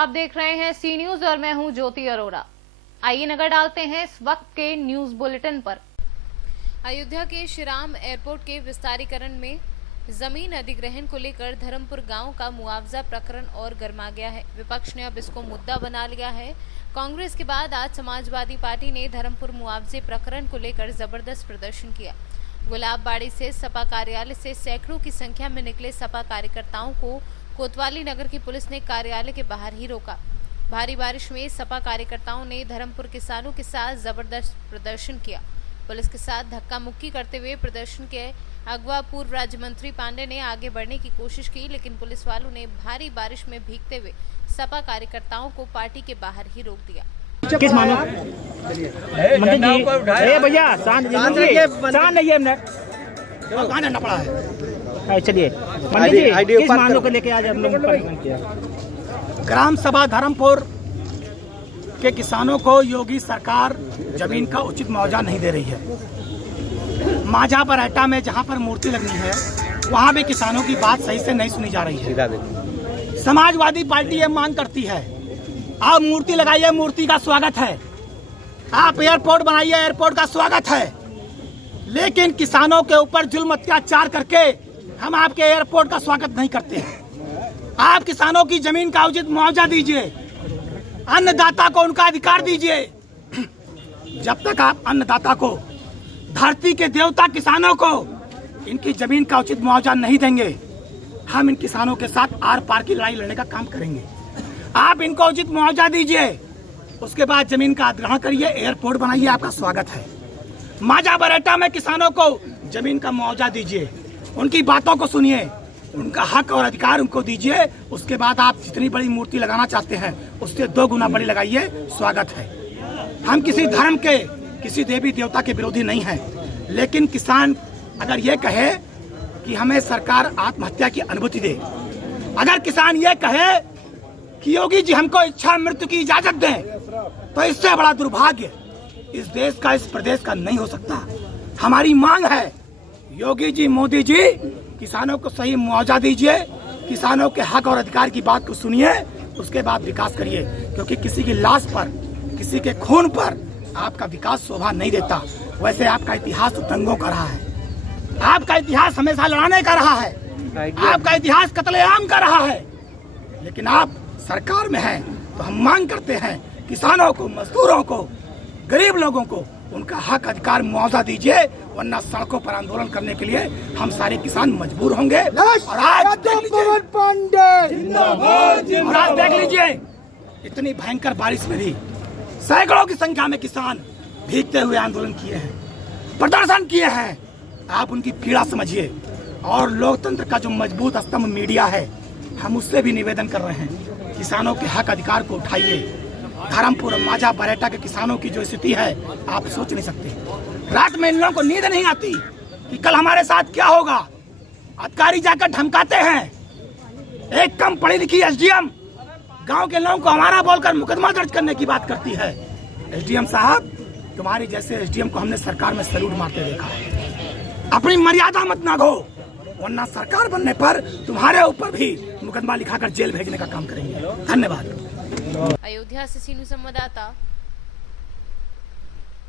आप देख रहे हैं सी न्यूज और मैं हूं ज्योति अरोड़ा। आइए नजर डालते हैं इस वक्त के न्यूज बुलेटिन पर। अयोध्या के श्रीराम एयरपोर्ट के विस्तारीकरण में जमीन अधिग्रहण को लेकर धर्मपुर गांव का मुआवजा प्रकरण और गर्मा गया है। विपक्ष ने अब इसको मुद्दा बना लिया है। कांग्रेस के बाद आज समाजवादी पार्टी ने धर्मपुर मुआवजे प्रकरण को लेकर जबरदस्त प्रदर्शन किया। गुलाबबाड़ी से सपा कार्यालय से सैकड़ों की संख्या में निकले सपा कार्यकर्ताओं को कोतवाली नगर की पुलिस ने कार्यालय के बाहर ही रोका। भारी बारिश में सपा कार्यकर्ताओं ने धर्मपुर किसानों के साथ जबरदस्त प्रदर्शन किया। पुलिस के साथ धक्का मुक्की करते हुए प्रदर्शन के अगवा पूर्व राज्य मंत्री पांडे ने आगे बढ़ने की कोशिश की, लेकिन पुलिस वालों ने भारी बारिश में भीगते हुए सपा कार्यकर्ताओं को पार्टी के बाहर ही रोक दिया। किस मानो भैया पड़ा है। चलिए पंडित जी, किस मामलों को लेके आज हम लोग परिवहन किया? ग्राम सभा धर्मपुर के किसानों को योगी सरकार जमीन का उचित मुआवजा नहीं दे रही है। माझा बरैटा में जहां पर मूर्ति लगनी है वहां भी किसानों की बात सही से नहीं सुनी जा रही है। समाजवादी पार्टी ये मांग करती है, आप मूर्ति लगाइए, मूर्ति का स्वागत है। आप एयरपोर्ट बनाइए, एयरपोर्ट का स्वागत है। लेकिन किसानों के ऊपर जुल्म अत्याचार करके हम आपके एयरपोर्ट का स्वागत नहीं करते हैं। आप किसानों की जमीन का उचित मुआवजा दीजिए, अन्नदाता को उनका अधिकार दीजिए। जब तक आप अन्नदाता को, धरती के देवता किसानों को इनकी जमीन का उचित मुआवजा नहीं देंगे, हम इन किसानों के साथ आर पार की लड़ाई लड़ने का काम करेंगे। आप इनको उचित मुआवजा दीजिए, उसके बाद जमीन का अधिग्रहण करिए, एयरपोर्ट बनाइए, आपका स्वागत है। माझा बरैटा में किसानों को जमीन का मुआवजा दीजिए, उनकी बातों को सुनिए, उनका हक और अधिकार उनको दीजिए। उसके बाद आप जितनी बड़ी मूर्ति लगाना चाहते हैं उससे 2 गुना बड़ी लगाइए, स्वागत है। हम किसी धर्म के, किसी देवी देवता के विरोधी नहीं हैं, लेकिन किसान अगर ये कहे कि हमें सरकार आत्महत्या की अनुमति दे, अगर किसान ये कहे कि योगी जी हमको इच्छा मृत्यु की इजाजत दें, तो इससे बड़ा दुर्भाग्य इस देश का, इस प्रदेश का नहीं हो सकता। हमारी मांग है, योगी जी, मोदी जी, किसानों को सही मुआवजा दीजिए, किसानों के हक और अधिकार की बात को सुनिए, उसके बाद विकास करिए। क्योंकि किसी की लाश पर, किसी के खून पर आपका विकास शोभा नहीं देता। वैसे आपका इतिहास दंगों का रहा है, आपका इतिहास हमेशा लड़ाने का रहा है, आपका इतिहास कत्लेआम का रहा है। लेकिन आप सरकार में हैं तो हम मांग करते हैं, किसानों को, मजदूरों को, गरीब लोगों को उनका हक अधिकार मुआवजा दीजिए, वरना सड़कों पर आंदोलन करने के लिए हम सारे किसान मजबूर होंगे। और आज देख लीजिए, इतनी भयंकर बारिश में भी सैकड़ों की संख्या में किसान भीगते हुए आंदोलन किए हैं, प्रदर्शन किए हैं। आप उनकी पीड़ा समझिए। और लोकतंत्र का जो मजबूत स्तंभ मीडिया है, हम उससे भी निवेदन कर रहे हैं, किसानों के हक अधिकार को उठाइए। धर्मपुर, माझा बरैटा के किसानों की जो स्थिति है आप सोच नहीं सकते। रात में इन लोगों को नींद नहीं आती कि कल हमारे साथ क्या होगा। अधिकारी जाकर धमकाते हैं। एक कम पढ़ी लिखी एसडीएम गांव के लोगों को हमारा बोलकर मुकदमा दर्ज करने की बात करती है। एसडीएम साहब, तुम्हारी जैसे एसडीएम को हमने सरकार में सैल्यूट मारते देखा है। अपनी मर्यादा मत नागो, वरना सरकार बनने पर तुम्हारे ऊपर भी मुकदमा लिखाकर जेल भेजने का काम करेंगे। धन्यवाद। अयोध्या से सीनू संवाददाता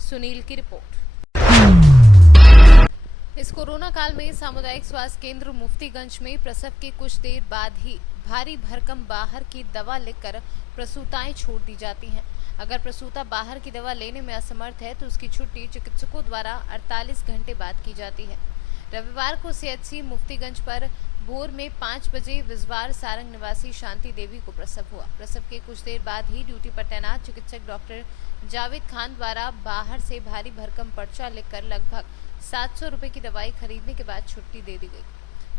सुनील की रिपोर्ट। इस कोरोना काल में सामुदायिक स्वास्थ्य केंद्र मुफ्तीगंज में प्रसव के कुछ देर बाद ही भारी भरकम बाहर की दवा लिखकर प्रसूताएं छोड़ दी जाती हैं। अगर प्रसूता बाहर की दवा लेने में असमर्थ है तो उसकी छुट्टी चिकित्सकों द्वारा 48 घंटे बाद की जाती है। रविवार को सीएचसी मुफ्तीगंज पर भोर में 5 बजे विजवार सारंग निवासी शांति देवी को प्रसव हुआ। प्रसव के कुछ देर बाद ही ड्यूटी पर तैनात चिकित्सक डॉक्टर जावेद खान द्वारा बाहर से भारी भरकम पर्चा लिखकर लगभग 700 रुपए की दवाई खरीदने के बाद छुट्टी दे दी गई।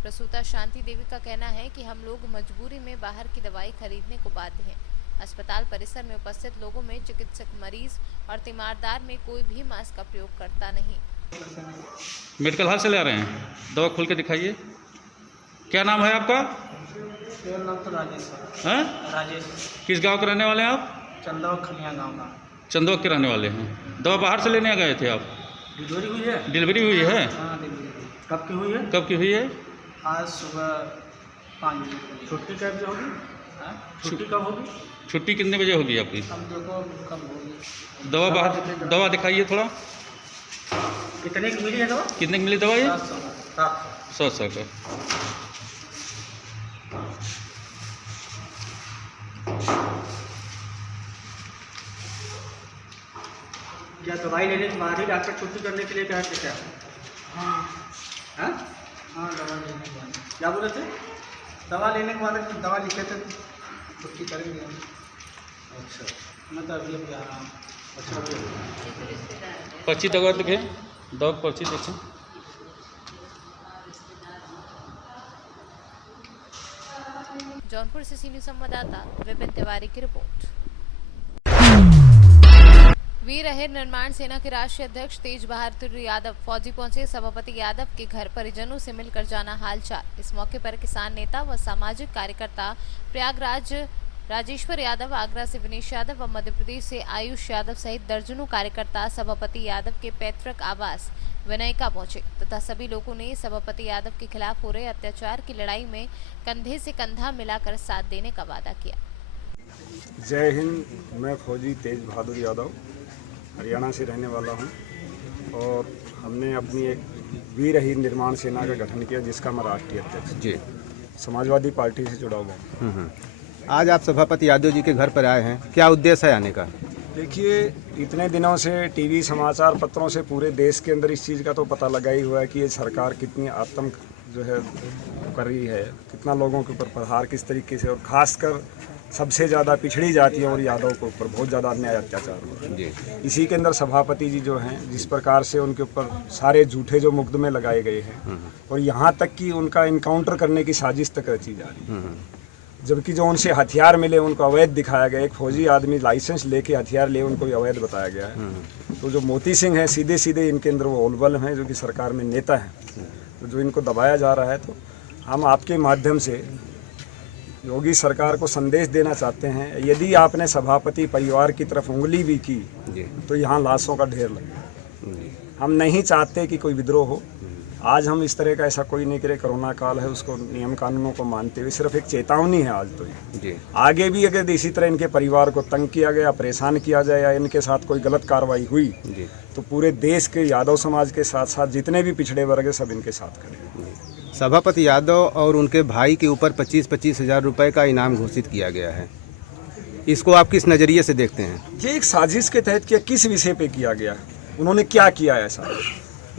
प्रसूता शांति देवी का कहना है कि हम लोग मजबूरी में बाहर की दवाई खरीदने को बाध्य हैं। अस्पताल परिसर में उपस्थित लोगों में चिकित्सक, मरीज और तीमारदार में कोई भी मास्क का प्रयोग करता नहीं। मेडिकल हॉल से ले आ रहे हैं, दवा खोल के दिखाइए। क्या नाम है आपका? मेरा नाम तो राजेश है। राजेश। किस गांव के रहने वाले हैं आप? चंदवा खलिया गाँव का। चंदवा के रहने वाले हैं। दवा बाहर से लेने गए थे आप? डिलीवरी हुई है। डिलीवरी हुई है? हाँ, डिलीवरी। कब की हुई है? कब की हुई है? आज सुबह 5 बजे। छुट्टी कब होगी? छुट्टी कब होगी? छुट्टी कितने बजे होगी आपकी? हम देखो कम होगी। दवा बाहर, दवा दिखाइए थोड़ा। कितने की मिली है दवा? कितने की मिली दवा ये? 700। 100 का। क्या दवाई लेने के बाद ही डॉक्टर छुट्टी करने के लिए कहते क्या? हाँ हाँ हाँ, दवा लेने के बाद क्या बोले थे? दवा लेने के बाद दवा लिखे थे छुट्टी करेंगे। अच्छा, मैं तो अभी आ रहा हूँ। अच्छा, पर्ची दवा दिखे, दवा पर्ची देखें। जौनपुर से सीनियर संवाददाता विपिन तिवारी की रिपोर्ट। वीर अहिर निर्माण सेना के राष्ट्रीय अध्यक्ष तेज बहादुर यादव फौजी पहुंचे। सभापति यादव के घर परिजनों से मिलकर जाना हालचाल। इस मौके पर किसान नेता व सामाजिक कार्यकर्ता प्रयागराज राजेश्वर यादव, आगरा से विनेश यादव व मध्य प्रदेश से आयुष यादव सहित दर्जनों कार्यकर्ता सभापति यादव के पैतृक आवास विनयका पहुंचे तथा सभी लोगों ने सभापति यादव के खिलाफ हो रहे अत्याचार की लड़ाई में कंधे से कंधा मिलाकर साथ देने का वादा किया। जय हिंद। मैं फौजी तेज बहादुर यादव हरियाणा से रहने वाला हूं और हमने अपनी एक वीर अहिर निर्माण सेना का गठन किया जिसका मैं राष्ट्रीय अध्यक्ष जी समाजवादी पार्टी से जुड़ा हुआ हूँ। आज आप सभापति यादव जी के घर पर आए हैं, क्या उद्देश्य है आने का? देखिए, इतने दिनों से टीवी समाचार पत्रों से पूरे देश के अंदर इस चीज़ का तो पता लगा ही हुआ है कि ये सरकार कितनी आतंक जो है कर रही है, कितना लोगों के ऊपर प्रहार किस तरीके से, और ख़ासकर सबसे ज़्यादा पिछड़ी जातियों और यादव के ऊपर बहुत ज़्यादा अन्याय अत्याचार हो रहा है। इसी के अंदर सभापति जी जो हैं, जिस प्रकार से उनके ऊपर सारे झूठे जो मुकदमे लगाए गए हैं और यहाँ तक कि उनका इनकाउंटर करने की साजिश तक रची जा रही है, जबकि जो उनसे हथियार मिले उनको अवैध दिखाया गया। एक फौजी आदमी लाइसेंस लेके हथियार ले उनको भी अवैध बताया गया है। तो जो मोती सिंह है सीधे सीधे इनके अंदर वो ओलबल हैं जो कि सरकार में नेता हैं, तो जो इनको दबाया जा रहा है। तो हम आपके माध्यम से योगी सरकार को संदेश देना चाहते हैं, यदि आपने सभापति परिवार की तरफ उंगली भी की तो यहाँ लाशों का ढेर लगेगा। हम नहीं चाहते कि कोई विद्रोह हो। आज हम इस तरह का ऐसा कोई नहीं करे, कोरोना काल है, उसको नियम कानूनों को मानते हुए सिर्फ एक चेतावनी है आज तो ये। आगे भी अगर इसी तरह इनके परिवार को तंग किया गया, परेशान किया जाए या इनके साथ कोई गलत कार्रवाई हुई तो पूरे देश के यादव समाज के साथ साथ जितने भी पिछड़े वर्ग है सब इनके साथ खड़े। सभापति यादव और उनके भाई के ऊपर 25-25 हज़ार रुपये का इनाम घोषित किया गया है, इसको आप किस नज़रिए से देखते हैं? ये एक साजिश के तहत किया, किस विषय पे किया गया, उन्होंने क्या किया ऐसा?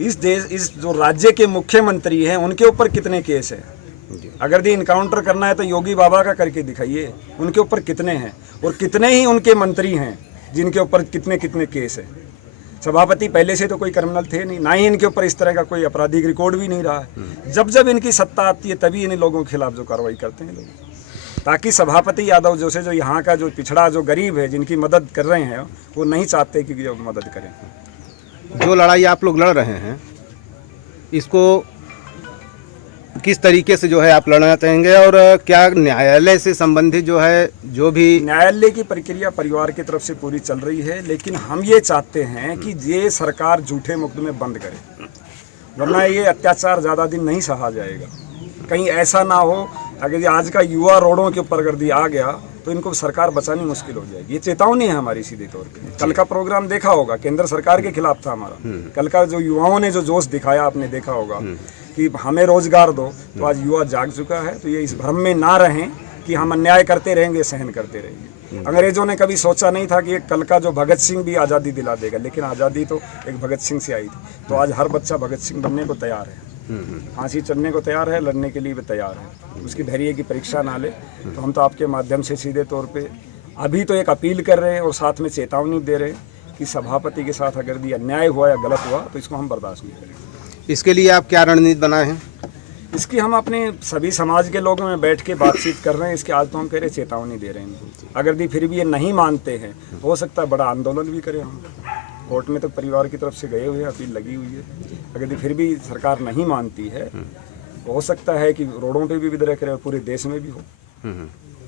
इस जो राज्य के मुख्यमंत्री हैं उनके ऊपर कितने केस हैं? अगर ये इनकाउंटर करना है तो योगी बाबा का करके दिखाइए, उनके ऊपर कितने हैं और कितने ही उनके मंत्री हैं जिनके ऊपर कितने कितने केस हैं। सभापति पहले से तो कोई क्रिमिनल थे नहीं, ना ही इनके ऊपर इस तरह का कोई आपराधिक रिकॉर्ड भी नहीं रहा है। जब जब इनकी सत्ता आती है तभी इन लोगों के खिलाफ जो कार्रवाई करते हैं लोग, ताकि सभापति यादव जो यहाँ का जो पिछड़ा जो गरीब है जिनकी मदद कर रहे हैं वो नहीं चाहते कि जो मदद करें। जो लड़ाई आप लोग लड़ रहे हैं इसको किस तरीके से जो है आप लड़ना चाहेंगे, और क्या न्यायालय से संबंधित जो है जो भी न्यायालय की प्रक्रिया परिवार की तरफ से पूरी चल रही है, लेकिन हम ये चाहते हैं कि ये सरकार झूठे मुकदमे बंद करे, वरना ये अत्याचार ज़्यादा दिन नहीं सहा जाएगा। कहीं ऐसा ना हो अगर आज का युवा रोडों के ऊपर अगर आ गया तो इनको सरकार बचानी मुश्किल हो जाएगी। ये चेतावनी है हमारी सीधे तौर पे। कल का प्रोग्राम देखा होगा, केंद्र सरकार के खिलाफ था हमारा। कल का जो युवाओं ने जो जोश दिखाया आपने देखा होगा कि हमें रोजगार दो, तो आज युवा जाग चुका है। तो ये इस भ्रम में ना रहें कि हम अन्याय करते रहेंगे, सहन करते रहेंगे। अंग्रेजों ने कभी सोचा नहीं था कि एक कल का जो भगत सिंह भी आज़ादी दिला देगा, लेकिन आज़ादी तो एक भगत सिंह से आई थी। तो आज हर बच्चा भगत सिंह बनने को तैयार है, फांसी चढ़ने को तैयार है, लड़ने के लिए भी तैयार है। उसकी धैर्य की परीक्षा ना ले। तो हम तो आपके माध्यम से सीधे तौर पे अभी तो एक अपील कर रहे हैं और साथ में चेतावनी दे रहे हैं कि सभापति के साथ अगर भी अन्याय हुआ या गलत हुआ तो इसको हम बर्दाश्त नहीं करेंगे। इसके लिए आप क्या रणनीति बनाए हैं? इसकी हम अपने सभी समाज के लोगों में बैठ के बातचीत कर रहे हैं। इसके आज तो हम कह रहे चेतावनी दे रहे हैं। अगर भी फिर भी ये नहीं मानते हैं तो हो सकता है बड़ा आंदोलन भी करें। हम कोर्ट में तो परिवार की तरफ से गए हुए हैं, अपील लगी हुई है। अगर फिर भी सरकार नहीं मानती है तो हो सकता है कि रोडों पे भी विद्रोह करे और पूरे देश में भी हो।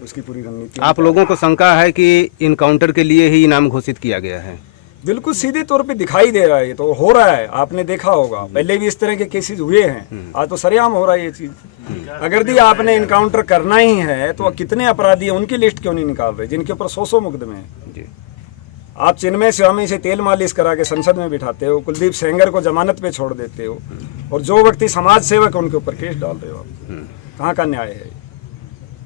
उसकी पूरी रणनीति। आप लोगों को शंका है कि इनकाउंटर के लिए ही इनाम घोषित किया गया है? बिल्कुल सीधे तौर पे दिखाई दे रहा है, ये तो हो रहा है, आपने देखा होगा पहले भी इस तरह के केसेस हुए हैं, आज तो सरेआम हो रहा है ये चीज। अगर दी आपने इनकाउंटर करना ही है तो कितने अपराधी हैं उनकी लिस्ट क्यों नहीं निकाल रहे जिनके ऊपर 100 मुकदमे हैं। आप चिन्मय स्वामी से तेल मालिश करा के संसद में बिठाते हो, कुलदीप सेंगर को जमानत पे छोड़ देते हो, और जो व्यक्ति समाज सेवक उनके ऊपर केस डाल रहे हो आप। कहाँ का न्याय है?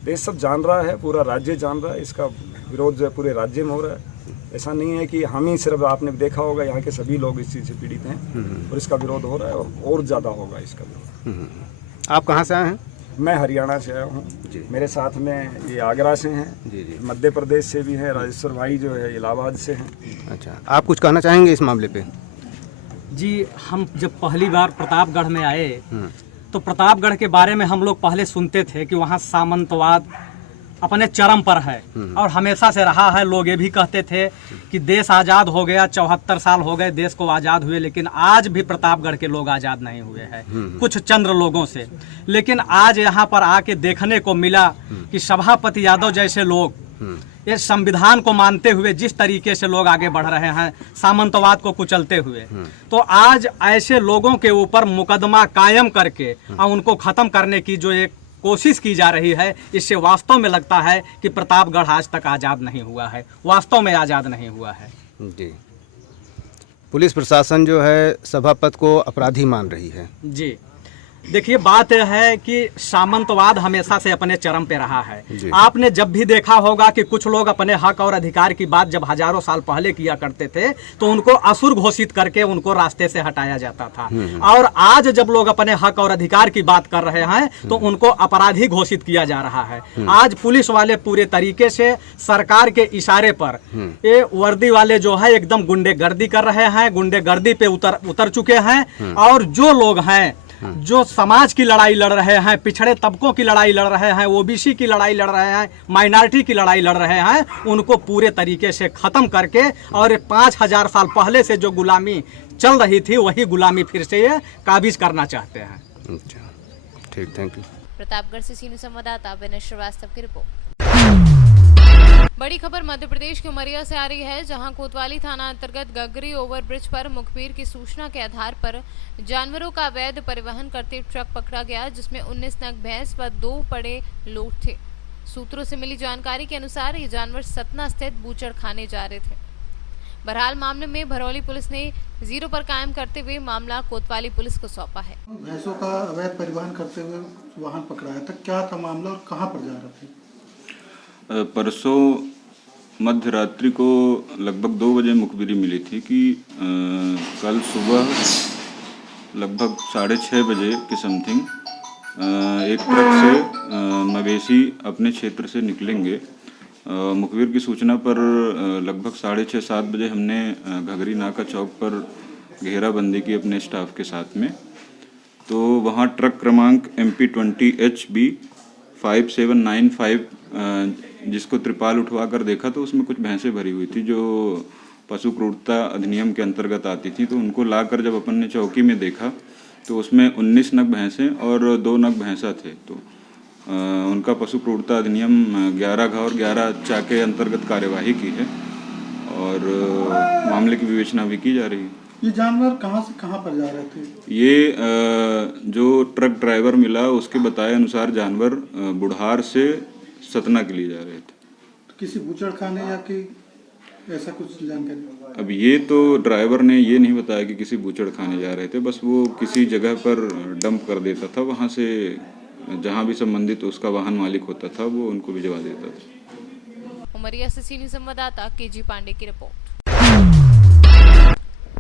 देश सब जान रहा है, पूरा राज्य जान रहा है, इसका विरोध जो है पूरे राज्य में हो रहा है। ऐसा नहीं है कि हम ही सिर्फ, आपने देखा होगा यहाँ के सभी लोग इस चीज़ से पीड़ित हैं और इसका विरोध हो रहा है और ज़्यादा होगा इसका विरोध। आप कहाँ से आए हैं? मैं हरियाणा से आया हूँ, मेरे साथ में ये आगरा से हैं, मध्य प्रदेश से भी हैं, राजेश्वर भाई जो है इलाहाबाद से हैं। अच्छा, आप कुछ कहना चाहेंगे इस मामले पे? जी, हम जब पहली बार प्रतापगढ़ में आए तो प्रतापगढ़ के बारे में हम लोग पहले सुनते थे कि वहाँ सामंतवाद अपने चरम पर है और हमेशा से रहा है। लोग ये भी कहते थे कि देश आज़ाद हो गया, 74 साल हो गए देश को आज़ाद हुए, लेकिन आज भी प्रतापगढ़ के लोग आज़ाद नहीं हुए हैं, कुछ चंद्र लोगों से। लेकिन आज यहाँ पर आके देखने को मिला कि सभापति यादव जैसे लोग ये संविधान को मानते हुए जिस तरीके से लोग आगे बढ़ रहे हैं सामंतवाद को कुचलते हुए, तो आज ऐसे लोगों के ऊपर मुकदमा कायम करके और उनको ख़त्म करने की जो एक कोशिश की जा रही है, इससे वास्तव में लगता है कि प्रतापगढ़ आज तक आज़ाद नहीं हुआ है, वास्तव में आज़ाद नहीं हुआ है। जी, पुलिस प्रशासन जो है सभापति को अपराधी मान रही है। जी, देखिए बात है कि सामंतवाद हमेशा से अपने चरम पे रहा है। आपने जब भी देखा होगा कि कुछ लोग अपने हक और अधिकार की बात जब हजारों साल पहले किया करते थे तो उनको असुर घोषित करके उनको रास्ते से हटाया जाता था, और आज जब लोग अपने हक और अधिकार की बात कर रहे हैं तो उनको अपराधी घोषित किया जा रहा है। आज पुलिस वाले पूरे तरीके से सरकार के इशारे पर ये वर्दी वाले जो है एकदम गुंडेगर्दी कर रहे हैं, गुंडेगर्दी पे उतर चुके हैं, और जो लोग हैं जो समाज की लड़ाई लड़ रहे हैं, पिछड़े तबकों की लड़ाई लड़ रहे हैं, ओबीसी की लड़ाई लड़ रहे हैं, माइनॉरिटी की लड़ाई लड़ रहे हैं, उनको पूरे तरीके से खत्म करके और 5000 साल पहले से जो गुलामी चल रही थी वही गुलामी फिर से ये काबिज करना चाहते हैं। अच्छा, ठीक, थैंक यू। प्रतापगढ़ से सीनियर संवाददाता विनय श्रीवास्तव की रिपोर्ट। बड़ी खबर मध्य प्रदेश के उमरिया से आ रही है, जहां कोतवाली थाना अंतर्गत गगरी ओवरब्रिज पर मुखबिर की सूचना के आधार पर जानवरों का अवैध परिवहन करते ट्रक पकड़ा गया, जिसमें 19 नग भैंस व 2 बड़े लोड थे। सूत्रों से मिली जानकारी के अनुसार ये जानवर सतना स्थित बूचड़ खाने जा रहे थे। बहरहाल मामले में भरौली पुलिस ने जीरो पर कायम करते हुए मामला कोतवाली पुलिस को सौंपा है। भैंसों का अवैध परिवहन करते हुए वाहन पकड़ाया था, क्या था मामला और कहां पर जा रहा था? परसों मध्य रात्रि को लगभग 2 बजे मुखबिरी मिली थी कि कल सुबह लगभग 6:30 बजे के समथिंग एक ट्रक से मवेशी अपने क्षेत्र से निकलेंगे। मुखबिर की सूचना पर लगभग 6:30-7 बजे हमने घगरी नाका चौक पर घेराबंदी की अपने स्टाफ के साथ में। तो वहाँ ट्रक क्रमांक MP20HB 5795 जिसको त्रिपाल उठवा कर देखा तो उसमें कुछ भैंसें भरी हुई थी जो पशु क्रूरता अधिनियम के अंतर्गत आती थी। तो उनको लाकर जब अपन ने चौकी में देखा तो उसमें 19 नग भैंसें और 2 नग भैंसा थे। तो उनका पशु क्रूरता अधिनियम 11 घ और 11 चा के अंतर्गत कार्यवाही की है और मामले की विवेचना भी की जा रही है। ये जानवर कहां से कहां पर जा रहे थे? ये जो ट्रक ड्राइवर मिला उसके बताए अनुसार जानवर बुढ़ार से सतना के लिए जा रहे थे। तो किसी बूचड़ खाने या कि ऐसा कुछ जानकारी? अब ये तो ड्राइवर ने ये नहीं बताया कि किसी बूचड़ खाने जा रहे थे, बस वो किसी जगह पर डंप कर देता था, वहाँ से जहाँ भी संबंधित उसका वाहन मालिक होता था वो उनको भिजवा देता था। उमरिया से सीनियर संवाददाता केजी पांडे की रिपोर्ट।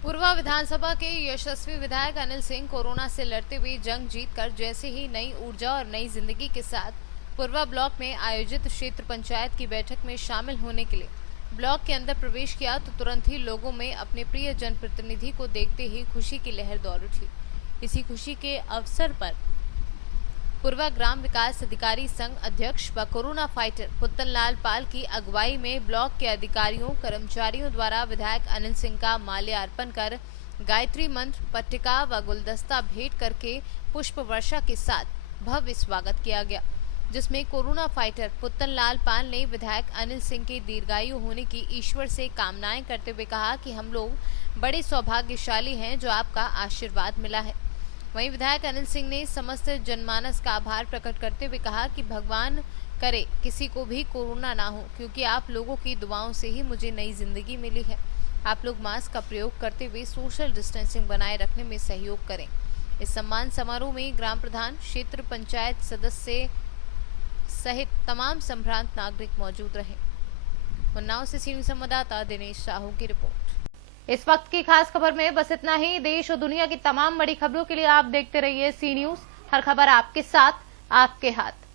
पूर्वा विधानसभा के यशस्वी विधायक अनिल सिंह कोरोना से लड़ते हुए जंग जीतकर जैसे ही नई ऊर्जा और नई जिंदगी के साथ पूर्वा ब्लॉक में आयोजित क्षेत्र पंचायत की बैठक में शामिल होने के लिए ब्लॉक के अंदर प्रवेश किया तो तुरंत ही लोगों में अपने प्रिय जनप्रतिनिधि को देखते ही खुशी की लहर दौड़ उठी। इसी खुशी के अवसर पर पूर्वा ग्राम विकास अधिकारी संघ अध्यक्ष व कोरोना फाइटर पुत्तन लाल पाल की अगुवाई में ब्लॉक के अधिकारियों कर्मचारियों द्वारा विधायक अनिल सिंह का माल्यार्पण कर गायत्री मंत्र, पट्टिका व गुलदस्ता भेंट करके पुष्प वर्षा के साथ भव्य स्वागत किया गया। जिसमें कोरोना फाइटर पुत्तन लाल पाल ने विधायक अनिल सिंह के दीर्घायु होने की ईश्वर से कामनाएं करते हुए कहा कि हम लोग बड़े सौभाग्यशाली हैं जो आपका आशीर्वाद मिला है। वहीं विधायक अनिल सिंह ने समस्त जनमानस का आभार प्रकट करते हुए कहा कि भगवान करे किसी को भी कोरोना ना हो, क्योंकि आप लोगों की दुआओं से ही मुझे नई जिंदगी मिली है। आप लोग मास्क का प्रयोग करते हुए सोशल डिस्टेंसिंग बनाए रखने में सहयोग करें। इस सम्मान समारोह में ग्राम प्रधान, क्षेत्र पंचायत सदस्य सहित तमाम संभ्रांत नागरिक मौजूद रहे। उन्नाव से सीनियर संवाददाता दिनेश साहू की रिपोर्ट। इस वक्त की खास खबर में बस इतना ही। देश और दुनिया की तमाम बड़ी खबरों के लिए आप देखते रहिए सी न्यूज़। हर खबर आपके साथ, आपके हाथ।